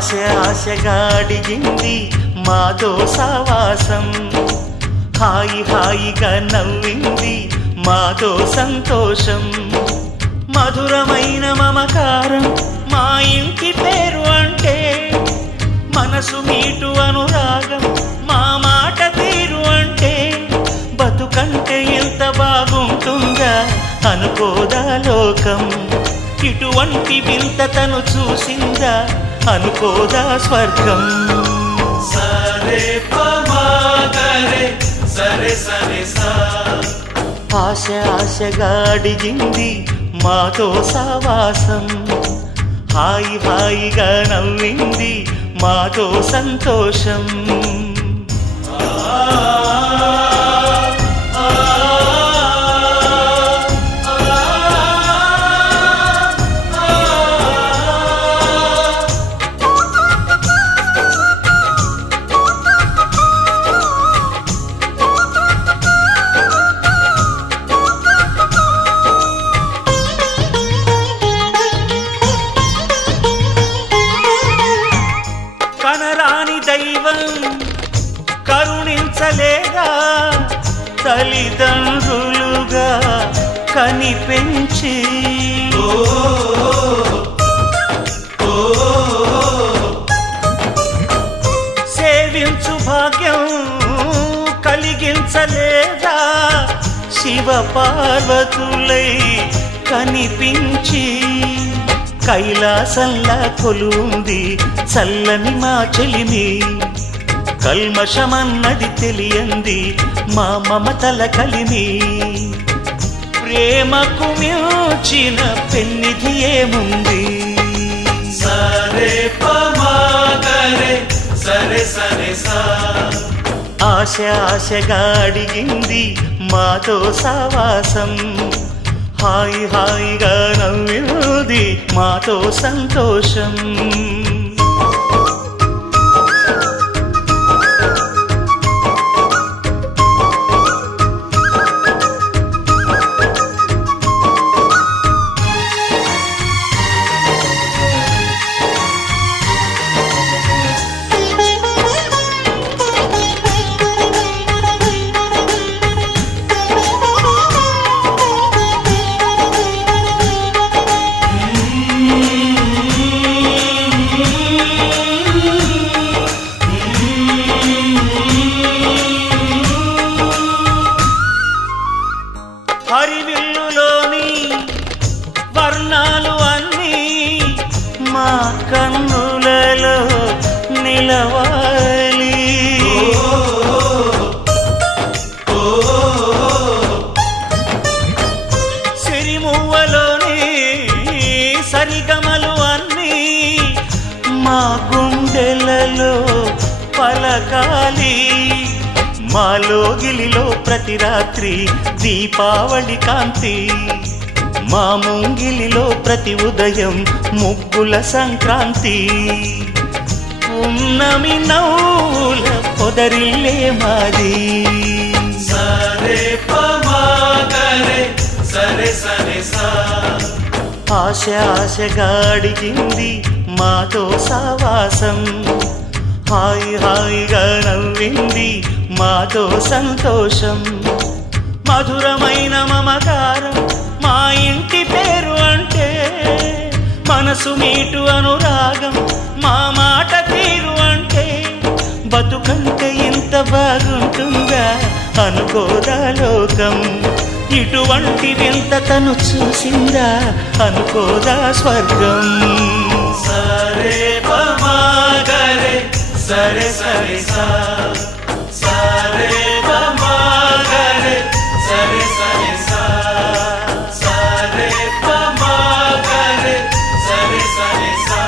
ఆశగా అడిగింది మాతో సావాసం, హాయిగా నవ్వింది మాతో సంతోషం. మధురమైన మమకారం మా ఇంటి పేరు అంటే, మనసు మీటు అనురాగం మా మాట తీరు అంటే, బతుకంటే ఎంత బాగుంటుందా అనుకోదా లోకం. ఇటువంటి వింత తను చూసిందా అనుకోదా స్వర్గం. సరే పమాగరే సరే సరే సా. ఆశగా అడిగింది మాతో సావాసం, హాయిగా నవ్వింది మాతో సంతోషం. దైవం కరుణించలేదా తల్లిదండ్రులుగా కనిపెంచి, సేవించు భాగ్యం కలిగించలేదా శివ పార్వతులై కనిపించి. కైలాసంలా కొలుంది చల్లని మా చెలిమి, కల్మషమన్నది తెలియంది మా మమతల కలిమి. ప్రేమకు మించిన పెన్నిధి ఏముంది. సరే పమాగరే సరే సరే సా. ఆశగా అడిగింది మాతో సావాసం, హాయిగా నవ్వింది మాతో సంతోషం. హరివిల్లులోని వర్ణాలు అన్నీ మా కన్నులలో నిలవాలి. సిరిమువ్వలోని సరిగమలు అన్నీ మా గుండెలలో పలకాలి. మాలోగిలిలో ప్రతి రాత్రి దీపావళి కాంతి, మా ముంగిలిలో ప్రతి ఉదయం ముగ్గుల సంక్రాంతి. ఉన్నమి నవ్వుల పొదరిల్లే మాది. సరే పమాగరే సరే సరే సా. ఆశగా అడిగింది మాతో సావాసం, హాయిగా నవ్వింది మాతో సంతోషం. మధురమైన మమకారం మా ఇంటి పేరు అంటే, మనసు మీటు అనురాగం మా మాట తీరు అంటే, బతుకంటే ఇంత బాగుంటుందా అనుకోదా లోకం. ఇటువంటి వింత తను చూసిందా అనుకోదా స్వర్గం. సరే పమాగరే సరే సరే సా. సరే పమాగరే సరే సరే సా. సరే పమాగరే సరే సరే సా.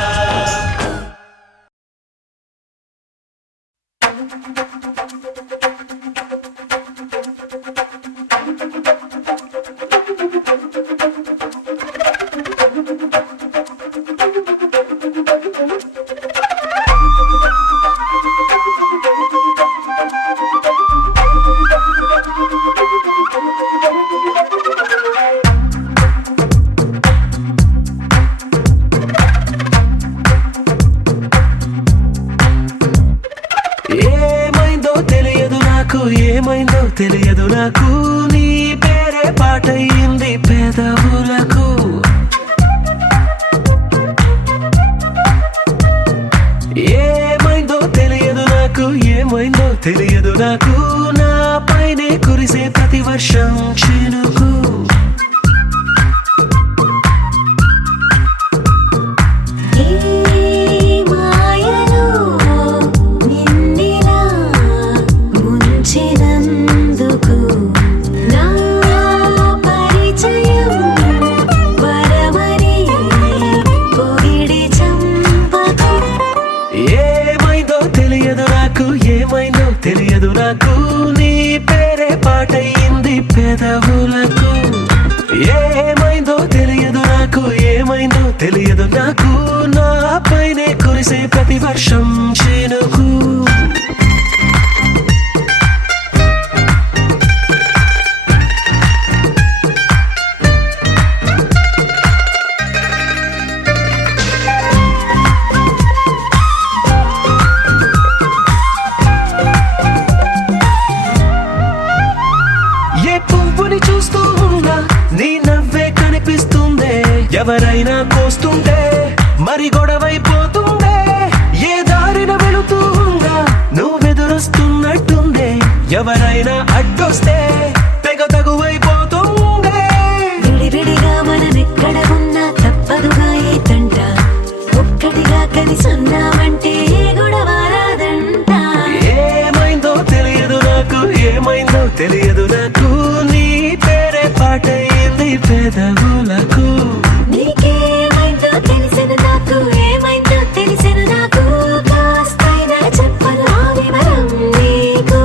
నాకు నీ పేరే పాటయింది పెదవులకు. ఏమైందో తెలియదు నాకు, ఏమైందో తెలియదు నాకు, నా పైనే కురిసే ప్రతి వర్షం చినుకు. ఏమైందో తెలియదు నాకు నీ పేరే పాటయింది పెదవులకు. ఏమైందో తెలియదు నాకు, ఏమైందో తెలియదు నాకు, నా పైనే కురిసే ప్రతి వర్షం చినుకు. ఎవరైనా కోస్తుంటే మరి గొడవైపోతుందే, ఏ దారిన వెళుతుందా నువ్వెదురొస్తున్నట్టుందే, ఎవరైనా అడ్డొస్తే తెగ తగువైపోతుందే. విడివిడిగా మనమెక్కడ ఉన్నా తప్పదుగా ఏ తంట, ఒక్కటిగా కలిసి ఉన్నామంటే గొడవ రాదంట. ఏమైందో తెలియదు నాకు, ఏమైందో తెలియదు నాకు, నీ పేరే పాటయింది పెదవులకు. నీకేమైందో తెలిసిన నాకు, ఏమైందో తెలిసిన నాకు, కాస్తైనా చెప్పను ఆ వివరం నీకు.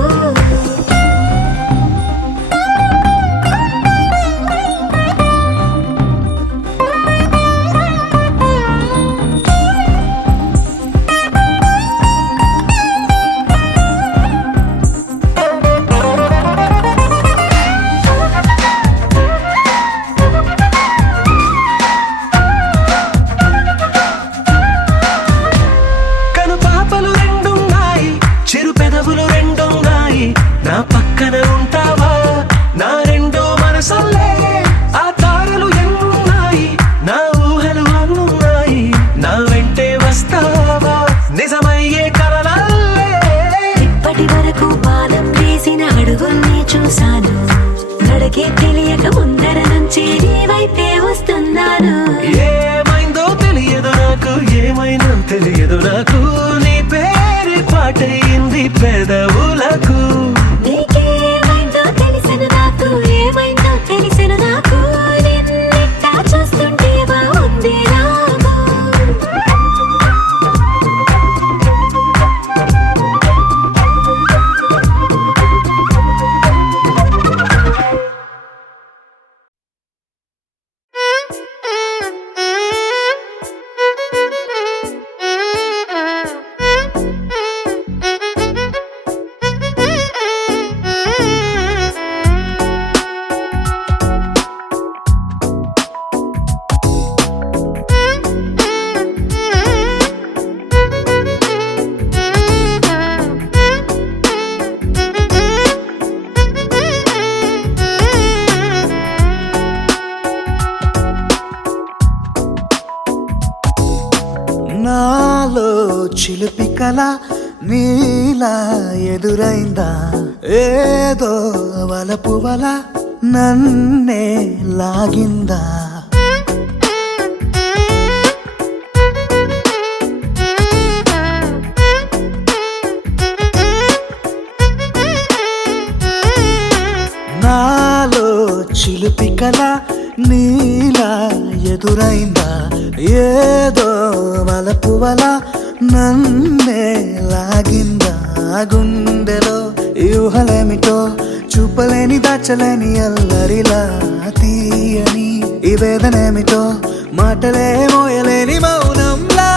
నా పక్కన ఉంటావా నా రెండో మనసల్లే, ఆ తారలు ఎన్నున్నాయి నా ఊహలు అన్నున్నాయి, నా వెంటే వస్తావా నిజమయ్యే కలలల్లే. ఇప్పటి వరకు పాదం వేసిన అడుగుల్ని చూశాను, నడకే తెలియక ముందర నుంచి నీ వైపే వస్తున్నాను. ఏమైందో తెలియదు నాకు, ఏమైందో తెలియదు నాకు, నీ పేరు పాటయింది పెదవులకు. నీకేమైందో తెలిసిన నాకు, ఏమైందో తెలిసిన నాకు, నిన్నెట్టా చూస్తుంటే బాగుంది నాకు. నాలో చిలిపి కల నీలా ఎదురైందా, ఏదో వలపు వల నన్నే లాగిందా. నాలో చిలిపి కల నీలా ఎదురైందా, ఏదో వలపు వల నన్నే లాగిందా. గుండెలో ఊహలేమిటో చూపలేని దాచలేని అల్లరిలా, తీయని ఈ వేదనేమిటో మాటలే మోయలేని మౌనంలా.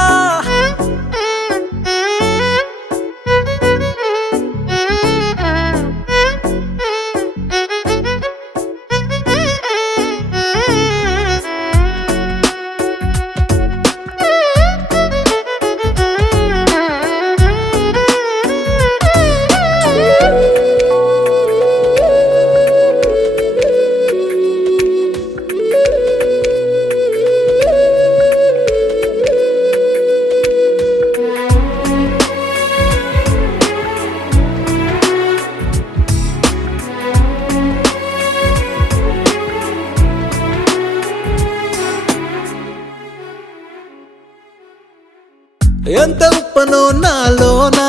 ఎంత ఉప్పనో నాలోనా,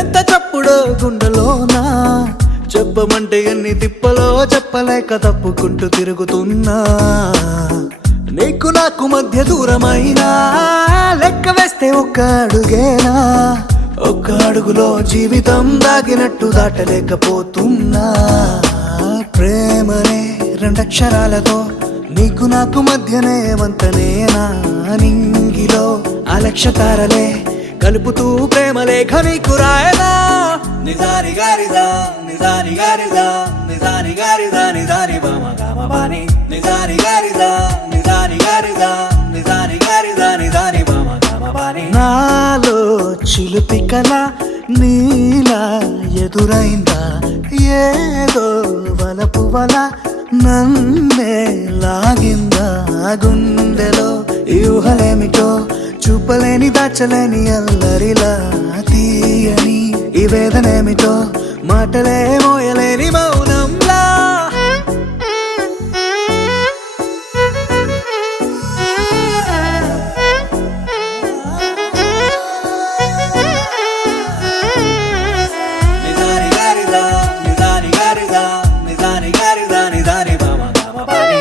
ఎంత చప్పుడో గుండెలోనా, చెప్పమంటే ఎన్ని తిప్పలో చెప్పలేక తప్పుకుంటూ తిరుగుతున్నా. నీకు నాకు మధ్య దూరమైనా లెక్క వేస్తే ఒక్క అడుగేనా, ఒక్క అడుగులో జీవితం దాగినట్టు దాటలేకపోతున్నా. ప్రేమనే రెండక్షరాలతో నీకు నాకు మధ్యనే వంతనేనా, నింగిలో అలక్షతారలే కలుపుతూ ప్రేమ లేఖ నీకు రాయనా. నిజాని గారిదా నిజాని గారిదా నిజాని గారిదా నిజాని బామ గామ బాని, నిజాని గారిదా నిజాని గారిదా నిజాని గారిదా నిజాని బామ గామ బాని. నాలో చిలుపి కల నీలా ఎదురైందా, ఏదో వలపు వల నన్నే లాగిందా. గుండెలో యూహలేమిటో చూపలేని దాచలేని అల్లరిలా, తీయని ఈ వేదనేమిటో మాటలే మోయలేని మౌనంలా. నిజాని గారిదా నిజాని గారిదా నిజాని గారిదా నిజాని బామ గామ బాని.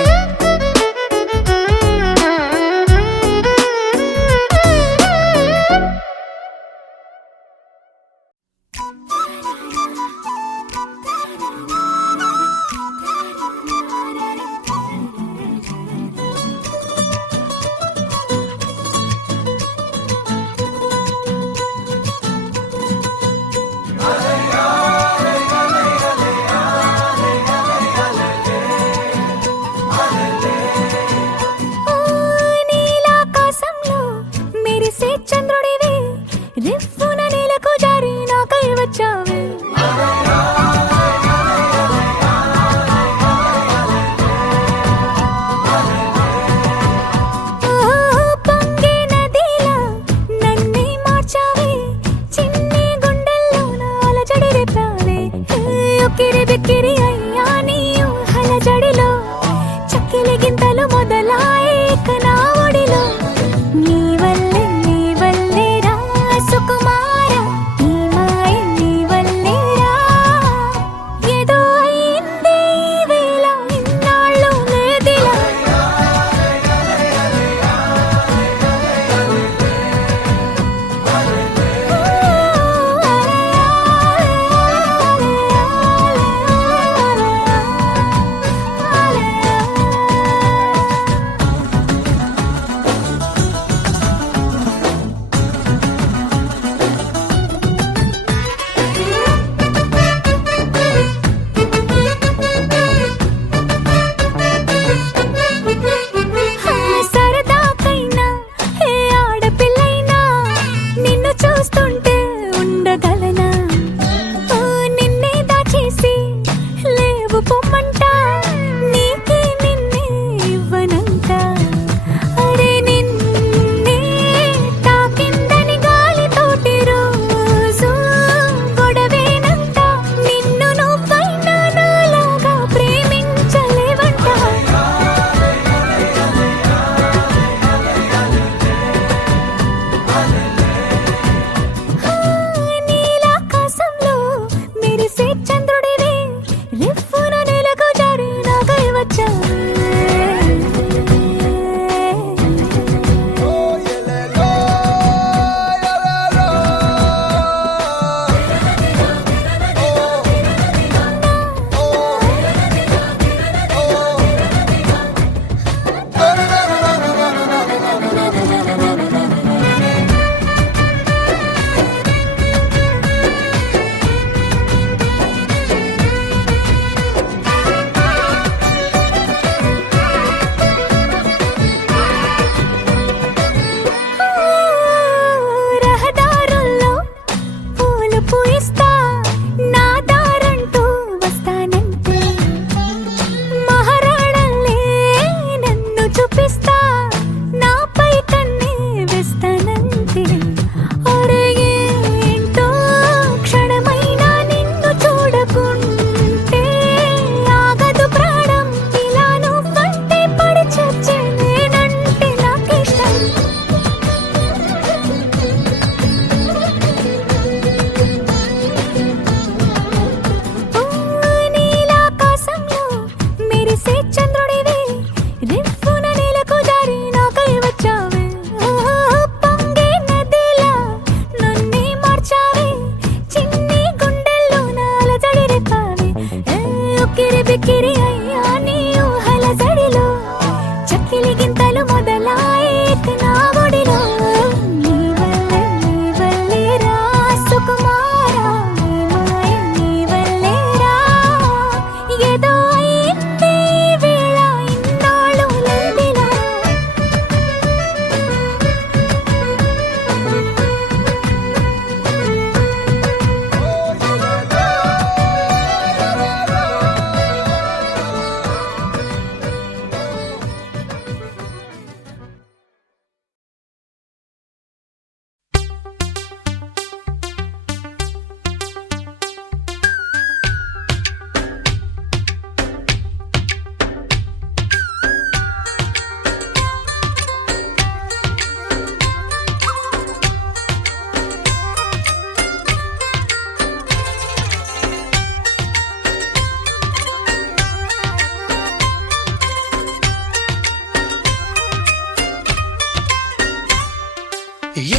నీలాకాశంలో మెరిసే చంద్రుడివి, రివ్వున నేలకు జారి నాకై వచ్చావే. పొంగే నదిలా నన్నే మార్చావే, చిన్ని గుండెల్లోన అలజడి రేపావే. ఉక్కిరి బిక్కిరి అయ్యా నీ ఊహల జడిలో, చక్కెలి గింతలు మొదలాయే ఇక నా ఒడిలో. నీ వల్లే రా సుకుమార, నీ మాయ నీ వల్లే రా. ఏదో అయిందే ఈ వేళ, ఇన్నాళ్ళు లేదిలా. సరదాకైనా ఏ ఆడపిల్లైనా నిన్ను చూస్తుంటే ఉండగలనా. నిన్నే దాచేసి లేవు పొమ్మంట, నీకే నిన్నే ఇవ్వనంట. అరే నిన్నే తాకిందని గాలితోటి రోజు గొడవేనంట. నిన్ను నువ్వైనా నాలాగా ప్రేమించలేవంట. నీలాకాశంలో మెరిసే చంద్రుడివి, రివ్వున నేలకు జారి నాకై వచ్చావే. రహదారుల్లో పూలు పూయిస్తా, నా దారంటూ వస్తానంటే. మహారాణల్లే నన్ను చూపిస్తా, నాపై కన్నే వేస్తానంతే. అరే ఏంటో క్షణమైనా నిన్ను చూడకుంటే ఆగదు ప్రాణం. ఇలా నువ్వంటే పడి చచ్చే నేనంటే నాకిష్టం. పులకింతలు మొదలాయేక నా ఒడిలో నీ వల్లేరా సుకుమారా నీ మాయ నీ వల్లేరా ఏదో అయింది వేళ ఇన్నాళ్ళు లేదిలా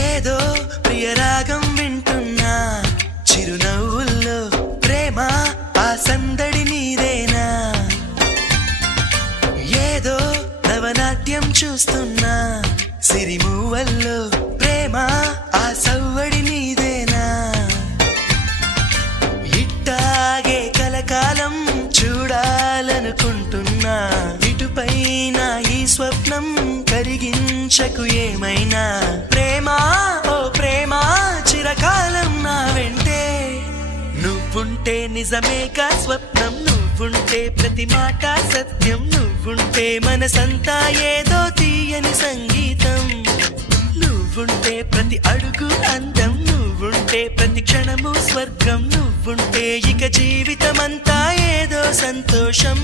ఏదో ప్రియరాగం వింటున్నా చిరునవ్వుల్లో ప్రేమ ఆ సందడి నీదేనా ఏదో నవనాట్యం చూస్తున్నా సిరిమూవల్లో ప్రేమ ఆ సవ్వడి నీదేనా ఇట్టాగే కలకాలం చూడాలనుకుంటున్నా ఇటుపైన ఈ స్వప్నం కరిగించకు ఏమైనా ప్రేమా ఓ ప్రేమా చిరకాలం నా వెంటే నువ్వుంటే నిజమేగా స్వప్నం నువ్వుంటే ప్రతి మాట సత్యం నువ్వుంటే మనసంతా ఏదో తీయని సంగీతం నువ్వుంటే ప్రతి అడుగు అందం నువ్వుంటే ప్రతి క్షణము స్వర్గం నువ్వుంటే ఇక జీవితమంతా ఏదో సంతోషం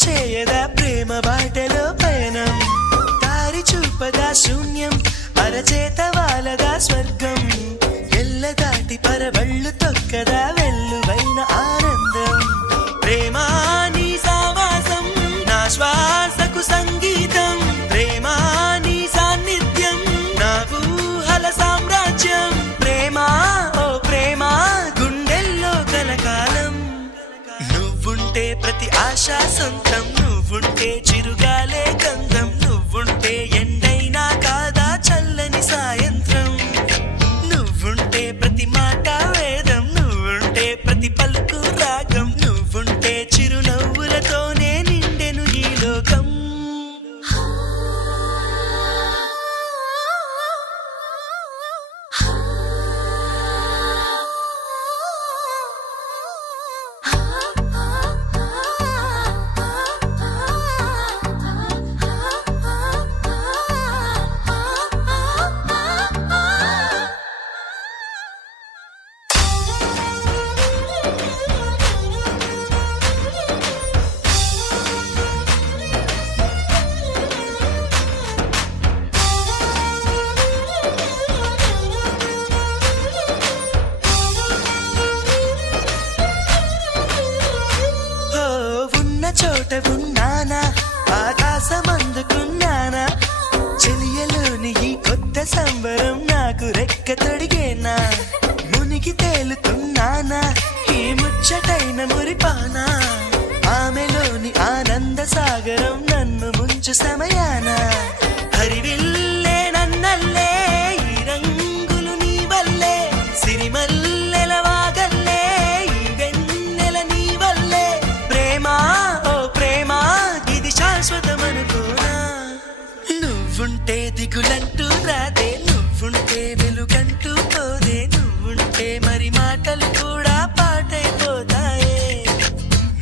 చేయదా ప్రేమ బాటలో పయనం దారి చూపదా శూన్యం అరచేత వాలదా స్వర్గం ఎల్ల దాటి పరవళ్ళు తొక్కదా వెల్లువైన ఆనందం ప్రేమా నీ సావాసం నా శ్వాసకు సంగీతం ప్రేమా నీ సాన్నిధ్యం నా ఊహల సామ్రాజ్యం ప్రేమా ఓ ప్రేమా గుండెల్లో కలకాలం నువ్వుంటే ప్రతి ఆశా సొంతం నువ్వుంటే చిరుగాలే గంధం నువ్వుంటే ఎండైనా కాదా చల్లని సాయంత్రం నువ్వుంటే ప్రతి మాట వేదం నువ్వుంటే ప్రతి పలుకు రాగం నువ్వుంటే చిరునవ్వులతోనే నిండెను ఈ లోకం చోట ఉన్నానా ఆకాశమందుకున్నానా చెలియలోని ఈ కొత్త సంబరం నాకు రెక్క తొడిగేనా మునిగి తేలుతున్నానా ఈ ముచ్చటైన మురిపానా ఆమెలోని ఆనంద సాగరం నన్ను ముంచు సమయాన హరివిల్లే నన్నల్లే ఈ రంగులు నీ వల్లే సిరిమల్లెల వాగల్లే ఈ వెన్నెల నీ వల్లే ప్రేమా ఓ ప్రేమా ఇది శాశ్వతమనుకోనా నువ్వుంటే దిగులంటూ రాదే, నువ్వుంటే వెలుగంటూ పోదే, నువ్వుంటే మరి మాటలు కూడా పాటైపోతాయే.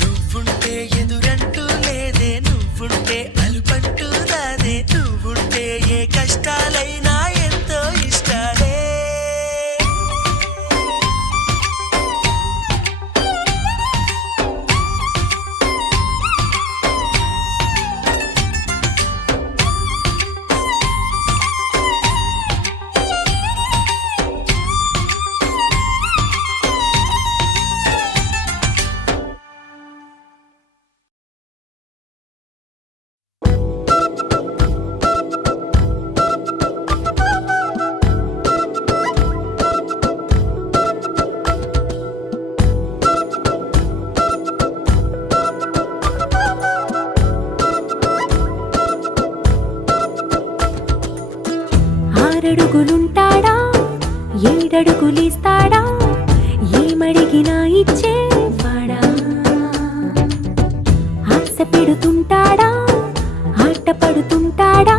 నువ్వుంటే ఎదురంటూ లేదే, నువ్వుంటే అలుపంటూ రాదే, నువ్వుంటే ఏ కష్టాలైనా ఎంతో ఇష్టాలే. ఆరడుగులుంటాడా, ఏడడుగులిస్తాడా, ఏమడిగినా ఇచ్చేవాడా. ఆశ పెడుతుంటాడా, ఆట పడుతుంటాడా,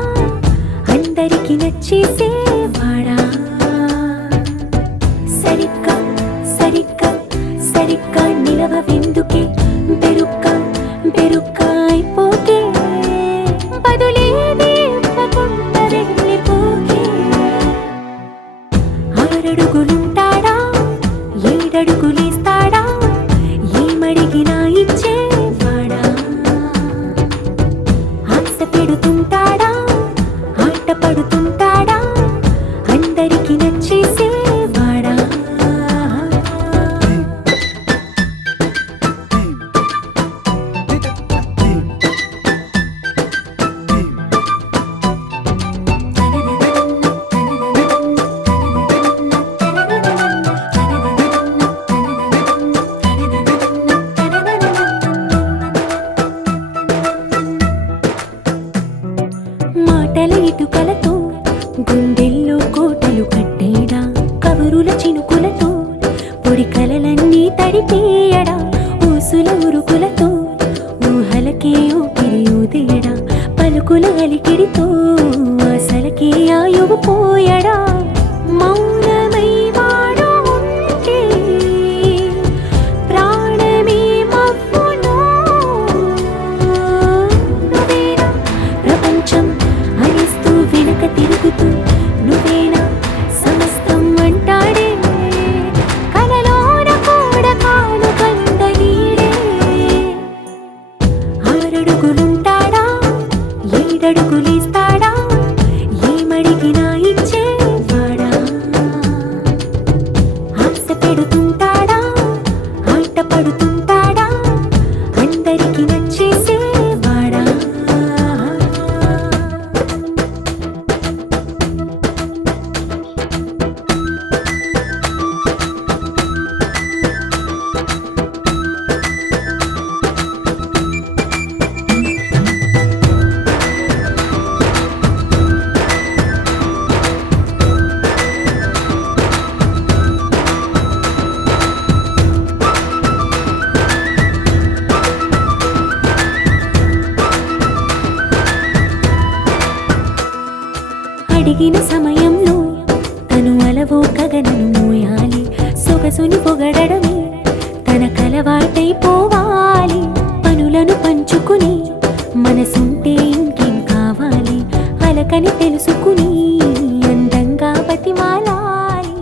అందరికి నచ్చేసేవాడా. సరిగ్గా సరిగ్గా సరిగ్గా నిలవెందుకే, బెరుక్క బెరుక్క అయిపోకే, బదులేది ఇవ్వకుండా వెళ్ళిపోకే. ఆరడుగులుంటాడా, ఏడడుగులిస్తాడా, ఏమడిగినా ఇచ్చేవాడా. ఆశ పెడుతుంటాడా, ఆట పడుతుంటాడా, అందరికి నచ్చేసేవాడా. మాటల ఇటుకలతో గుండెల్లో కోటలు కట్టేడా, కబురుల చినుకులతో పొడి కలలన్నీ తడిపేయడా, ఊసుల ఉరుకులతో ఊహలకే ఊపిరి ఊదేయడా, పలుకుల అలికిడితో అసలకే ఆయువు పోయడా. మౌనమై వాడు ఉంటే ప్రాణమే మవ్వును, నువ్వేనా ప్రపంచం అనిస్తూ వెనక తిరుగుతూ, నువ్వేనా సమస్తం అంటాడే, కలలోన కూడా కాను కంద నీడే. ఆరడుగులుంటాడా, ఏడడుగులిస్తాడా, ఏమడిగినా ఇచ్చేవాడా. ఆశ పెడుతుంటాడా, ఆట పడుతుంటాడా, అందరికి నచ్చేసేవాడా. అడిగిన సమయంలో తను అలవో గగనను మోయాలి, సొగసుని పొగడమే తన కలవాటైపోవాలి. పనులను పంచుకుని మనసుంటే ఇంకేం కావాలి, అలకని తెలుసుకుని అందంగా బతిమాలాలి.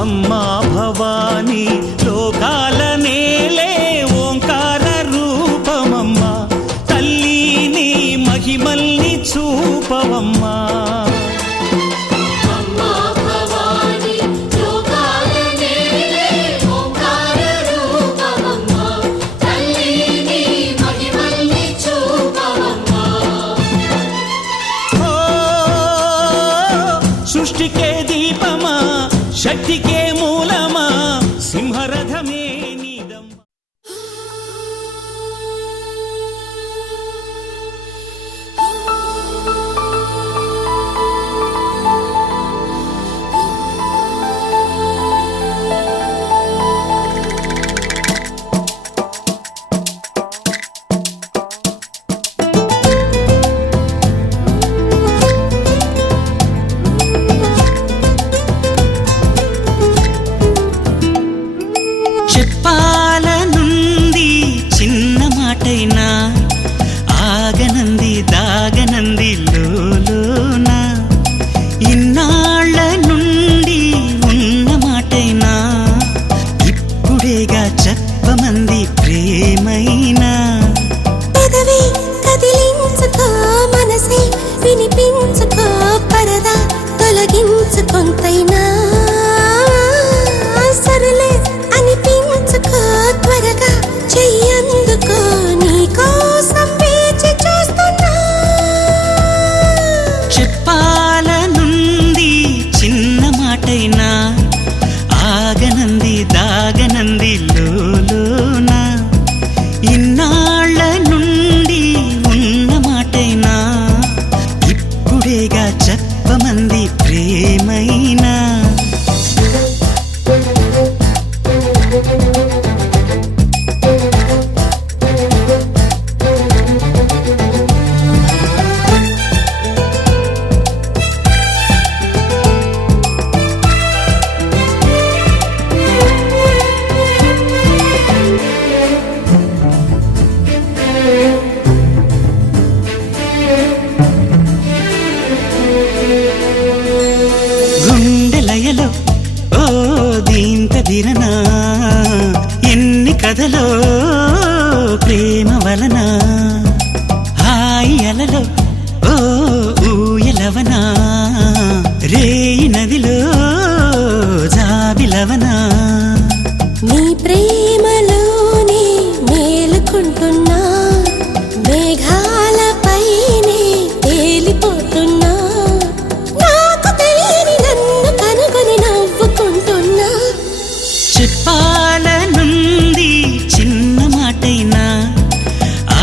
అమ్మా భవానీ లోకాల నేలే ఓంకార రూపమమ్మా, తల్లి నీ మహిమల్ని చూపవమ్మా. అమ్మా భవానీ లోకాల నేలే ఓంకార మాటైనా ఆగనంది దాగనంది లోలోన ఇన్నాళ్ళ నుండి ఉన్న మాటైనా ఇప్పుడేగా చెప్పమంది ప్రేమైనా పెదవి కదిలించుకో మనసే వినిపించుకో పరదా తొలగించుకొంతైనా సరలే అనిపించుకో త్వరగా చెయ్యందుకో నీకోసం వేచి చూస్తున్నా చెప్పాలనుంది చిన్న మాటైనా ఆగనంది దాగనంది లోలోన ఇన్నాళ్ళ నుండి ఉన్న మాటైనా ఇప్పుడేగా చెప్పమంది ప్రేమైనా గుండెలయలో ఓ దీంత దిరనా ఎన్ని కథలో ప్రేమ వలన హాయి అలలో ఓ ఊయలవనా రేయి నదిలో జాబిలవనా నీ ప్రేమలోనే మేలుకుంటున్నా మేఘాలపైనే తేలిపోతున్నా నాకు తెలియని నన్ను కనుగొని నవ్వుకుంటున్నా చెప్పాలనుంది చిన్న మాటైనా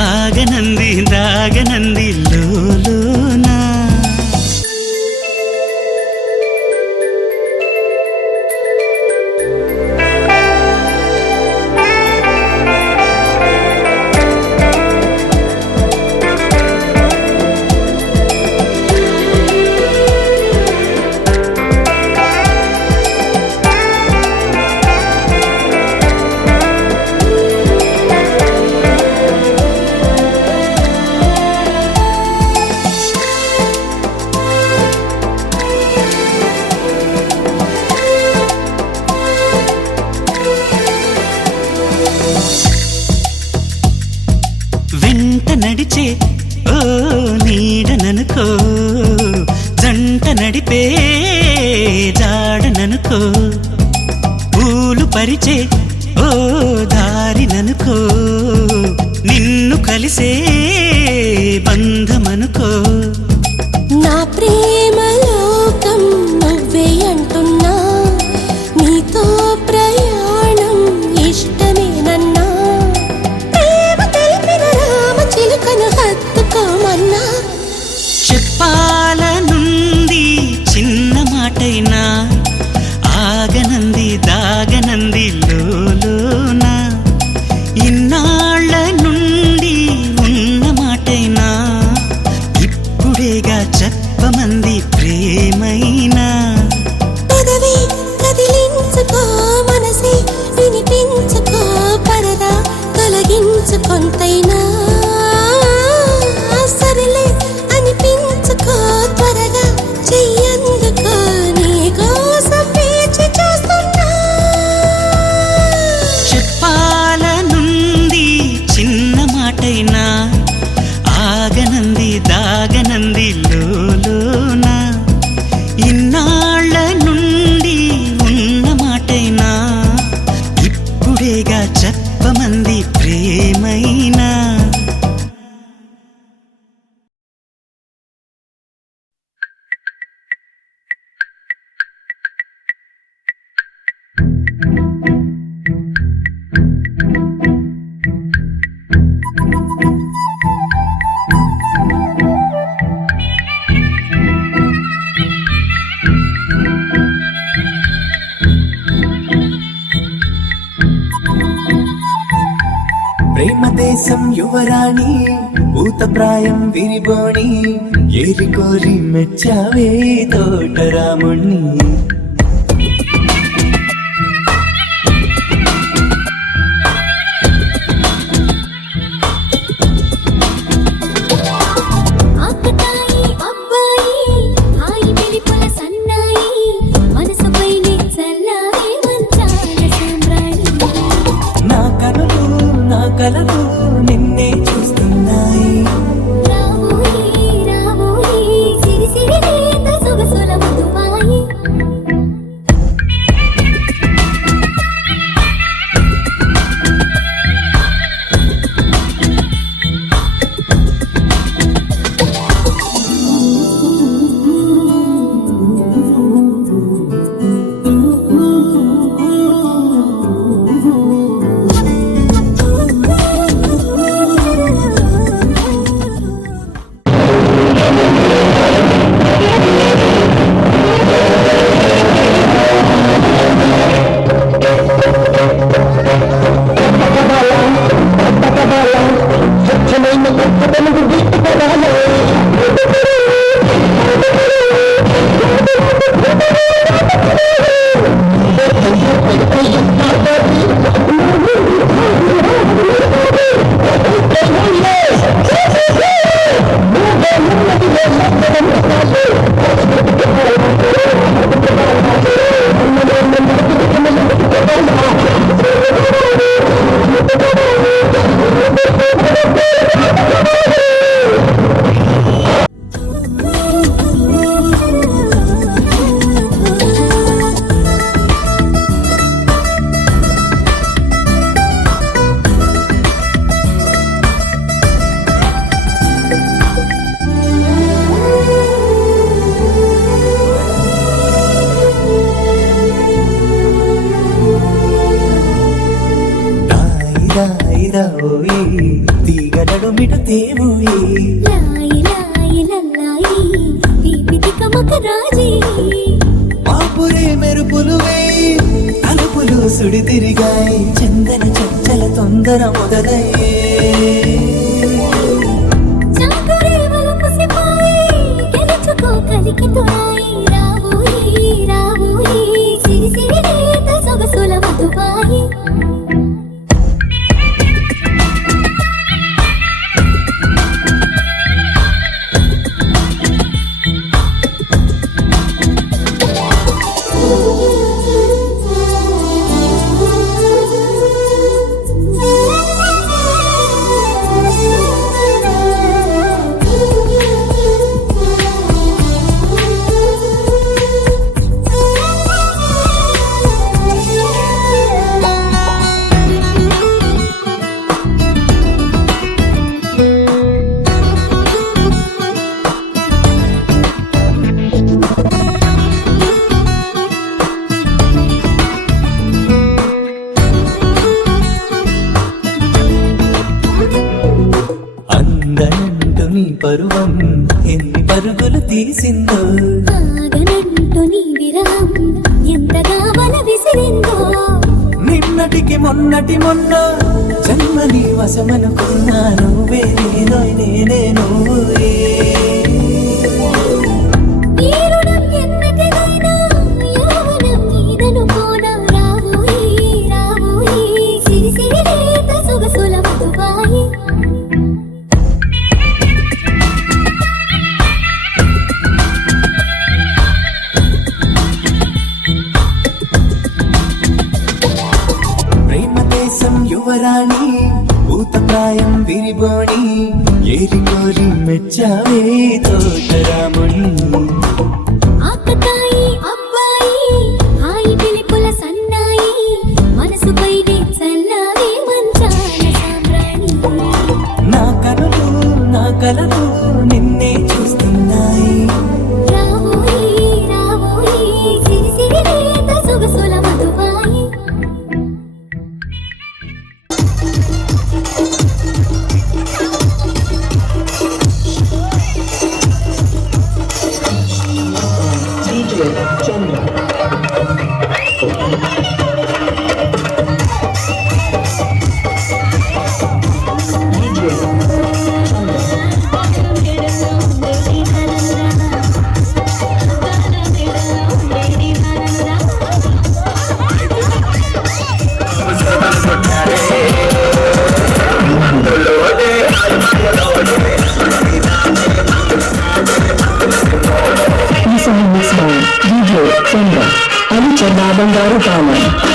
ఆగనంది దాగనంది లోలోనా వెంట నడిచే ఓ నీడననుకో జంట నడిపే జాడననుకో పూలు పరిచే ఓ దారిననుకో నిన్ను కలిసే బంధమనుకో నా ప్రేమ లోకం నువ్వే అంటున్నా నీతో ప్రయాణం ఇష్టమేనన్నా ప్రేమ తెలిపిన రామ చిలుకను హత్తుకోమన్నా చెప్పాలనుంది చిన్న మాటైనా ఆగనంది దాగనంది లోలోన ఇన్నాళ్ళ నుండి ఉన్న మాటైనా ఇప్పుడేగా చెప్పమంది ప్రేమైనా పెదవి కదిలించుకో మనసే వినిపించుకో పరదా తొలగించుకొంతైనా సరలే అనిపించుకో త్వరగా చెయ్యందుకో నీకోసం వేచి చూస్తున్నా చెప్పాలనుంది చిన్న మాటైనా ఆగనంది దాగనంది లోలోన ఇన్నాళ్ళ నుండి ఉన్న మాటైనా ఇప్పుడేగా చెప్పమంది ప్రేమైనా ప్రేమ దేశం యువరాణి భూతప్రాయం విరిబోణి ఏరి కోరి మెచ్చావే తోటరాముణ్ణి తీగడడు మిట తేవోయి లాయి లాయి లల్లాయి తీపి తికమక రాజీ పాపురే మెరుపులు వేయి తలుపులు సుడి తిరిగాయి చందన చంచల తొందర మొదలయ్యే చాకురే వలపు సిపాయి గెలుచుకో కలికి తోయి రావోయి రావోయి సిరి సిరి రేత సొగసుల మధుబాయి పరువం ఎన్ని పరుగులు తీసిందో ఆగనంటూ నీ విరహం ఎంతగా వల విసిరిందో నిన్నటికి మొన్నటి మొన్న జన్మని వశమనుకున్నా నువ్వే నేనే నువ్వే ఈ రుణం ఎన్నటిదైనా యౌవనం నీదనుకోనా రావోయి రావోయి సిరి సిరి రేత సొగసుల మధుబాయి యువరాణి భూతప్రాయం విరిబోణి ఏరి కోరి మెచ్చావే తోటరాముణ్ణి ఆకతాయి అబ్బాయి హాయి పిలిపుల సన్నాయి మనసుపైనే చల్లావే మంచాల సామ్రాణి నా కలలు నిన్నే చూస్తున్నాయి రావోయి రావోయి సిరి సిరి రేత సొగసుల మధుబాయి Ali Chandra Bangaru Taman.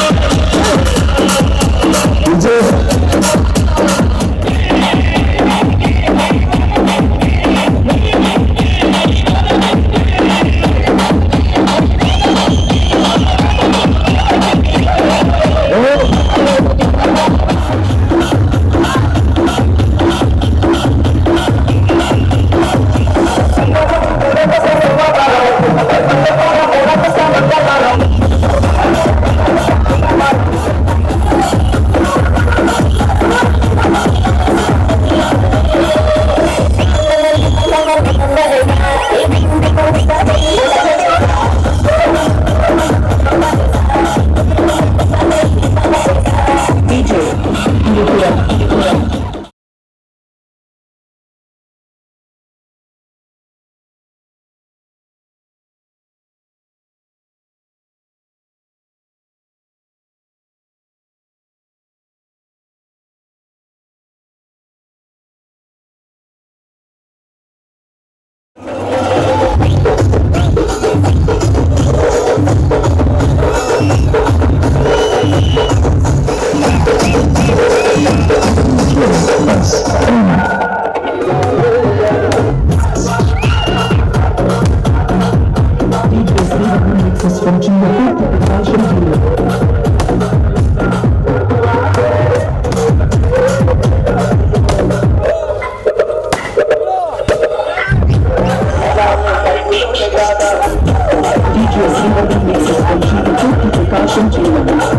Remix DJ Sriram mixes from Chingapur to Prakash Jewel. DJ Sriram mixes from Chingapur to Prakash Jewel.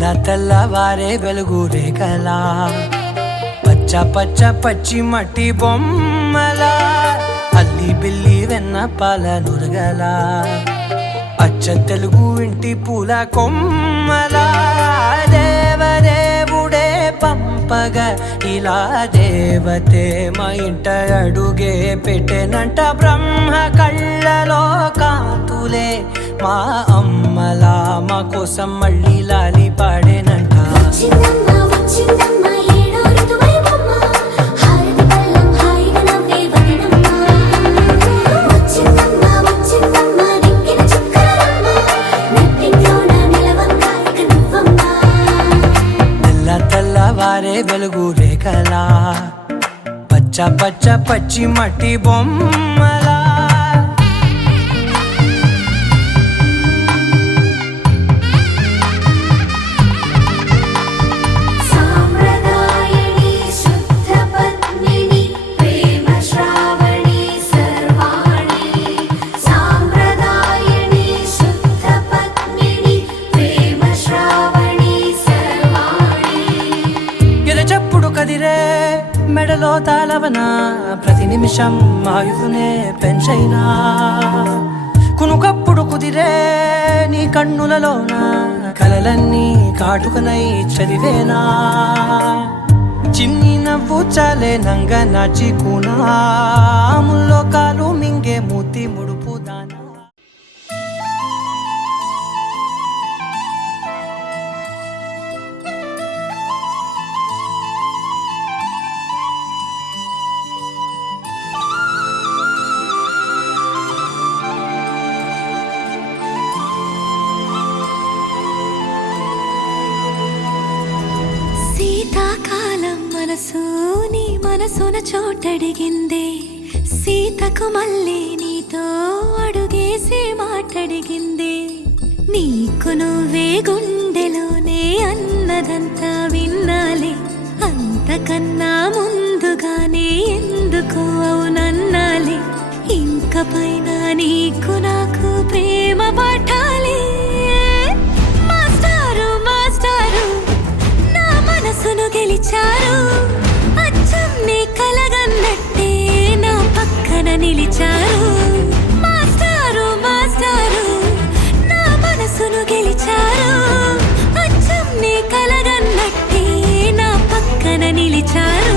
తెల్లవారే వెలుగు రేఖలా పచ్చ పచ్చ పచ్చి మట్టి బొమ్మలా అల్లి బిల్లి వెన్న పాల నురగలా అచ్చ తెలుగు ఇంటి పూల కొమ్మలా దేవదేవుడే పంపగా ఇలా దేవతే మా ఇంట అడుగే పెట్టెనంట బ్రహ్మ కళ్ళలో కాంతులే మా అమ్మలా మా కోసం మళ్ళీ లాలి పాడేనంట వచ్చిందమ్మ వచ్చిందమ్మ ఏడో ఋతువైవమ్మ హారతి పళ్ళం హాయిగా నవ్వే వదనమ్మ వచ్చిందమ్మ వచ్చిందమ్మ దిక్కిన చుక్కలమ్మ నెట్టింట్లోన నిలవంగా ఇక నువ్వమ్మ తెల్లవారే వెలుగు రేఖలా పచ్చ పచ్చ పచ్చి మట్టి బొమ్మలా సాంప్రదాయని శుద్ధ పద్మిని ప్రేమ శ్రావణి సర్వాణి సాంప్రదాయని శుద్ధ పద్మిని ప్రేమ శ్రావణి సర్వాణి ఎరచప్పుడు కదిరే మెడలో తాళవన ప్రతి నిమిషం ఆయువునే పెంచైనా కునుకప్పుడు కుదిరే నీ కన్నులలోన కలలన్నీ కాటుకనై చదివేనా చిన్ని నవ్వు చాలే నంగ నాచి కూనాముల్లో కాలు మింగే మూతి ముడుపు దానా శీతాకాలం మనసు నీ మనసున చోటడిగిందే సీతకు మళ్ళీ నీతో అడుగేసి మాటడిగిందే నీకు నువ్వే గుండెలోనే అన్నదంతా విన్నాలే అంతకన్నా ముందుగానే ఎందుకు అవునన్నాలే ఇంక పైన నీకు నాకు ప్రేమ పాఠాలే మాస్టారు మాస్టారు నా మనసును గెలిచారు అచ్చం నీ కలగన్నట్టే నా పక్కన నిలిచారు మాస్టారు మాస్టారు నా మనసును గెలిచారు అచ్చం నీ కలగన్నట్టే నా పక్కన నిలిచారు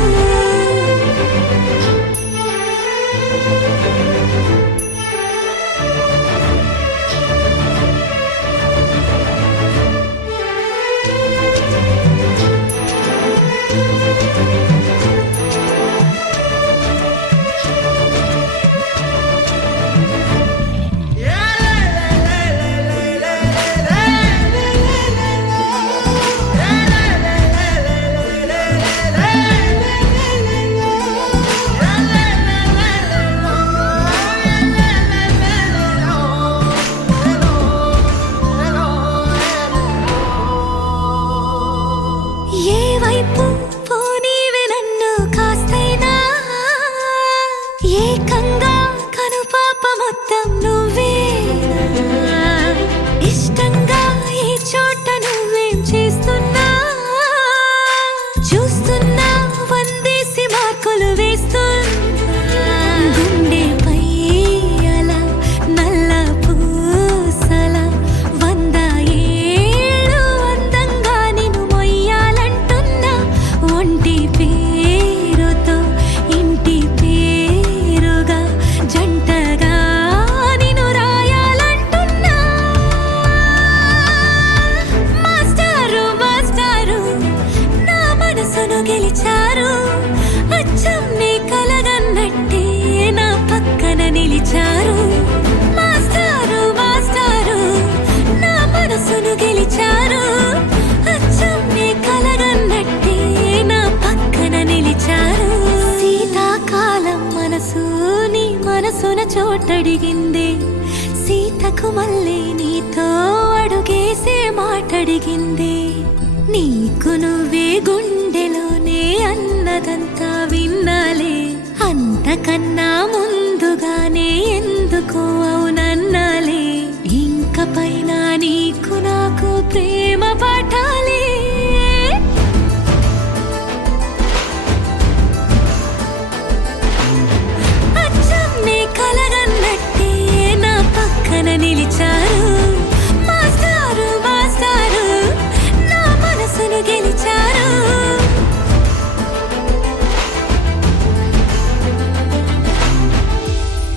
ఏ వైపు పోనీవే నన్ను కాస్తైనా ఏకంగా కనుపాప మొత్తం నువ్వేనా ఇష్టంగా ఈ చోట నువ్వేం చేస్తున్నా చూస్తున్నా వందేసి మార్కులు వేస్తున్నా గుండెపై అలా నల్ల పూసల 100 ఏళ్ళు అందంగా నిన్ను మొయ్యాలంటున్నా ఒంటి పేరుతో ఇంటి పేరుగా జంటగా నిన్ను రాయాలంటున్నా మాస్టారు మాస్టారు నా మనసును గెలిచారు అచ్చం నీ కలగన్నట్టే నా పక్కన నిలిచారు మాస్టారు మాస్టారు నా మనసును గెలిచారు అచ్చం నీ కలగన్నట్టే నా పక్కన నిలిచారు శీతాకాలం మనసు నీ మనసున చోటడిగిందే సీతకు మళ్ళీ నీతో అడుగేసే మాటడిగిందే నీకు నువ్వే గుండెలోనే అన్నదంతా విన్నాలే అంతకన్నా ముందుగానే ఎందుకు అవునన్నాలే ఇంక పైన నీకు నాకు ప్రేమ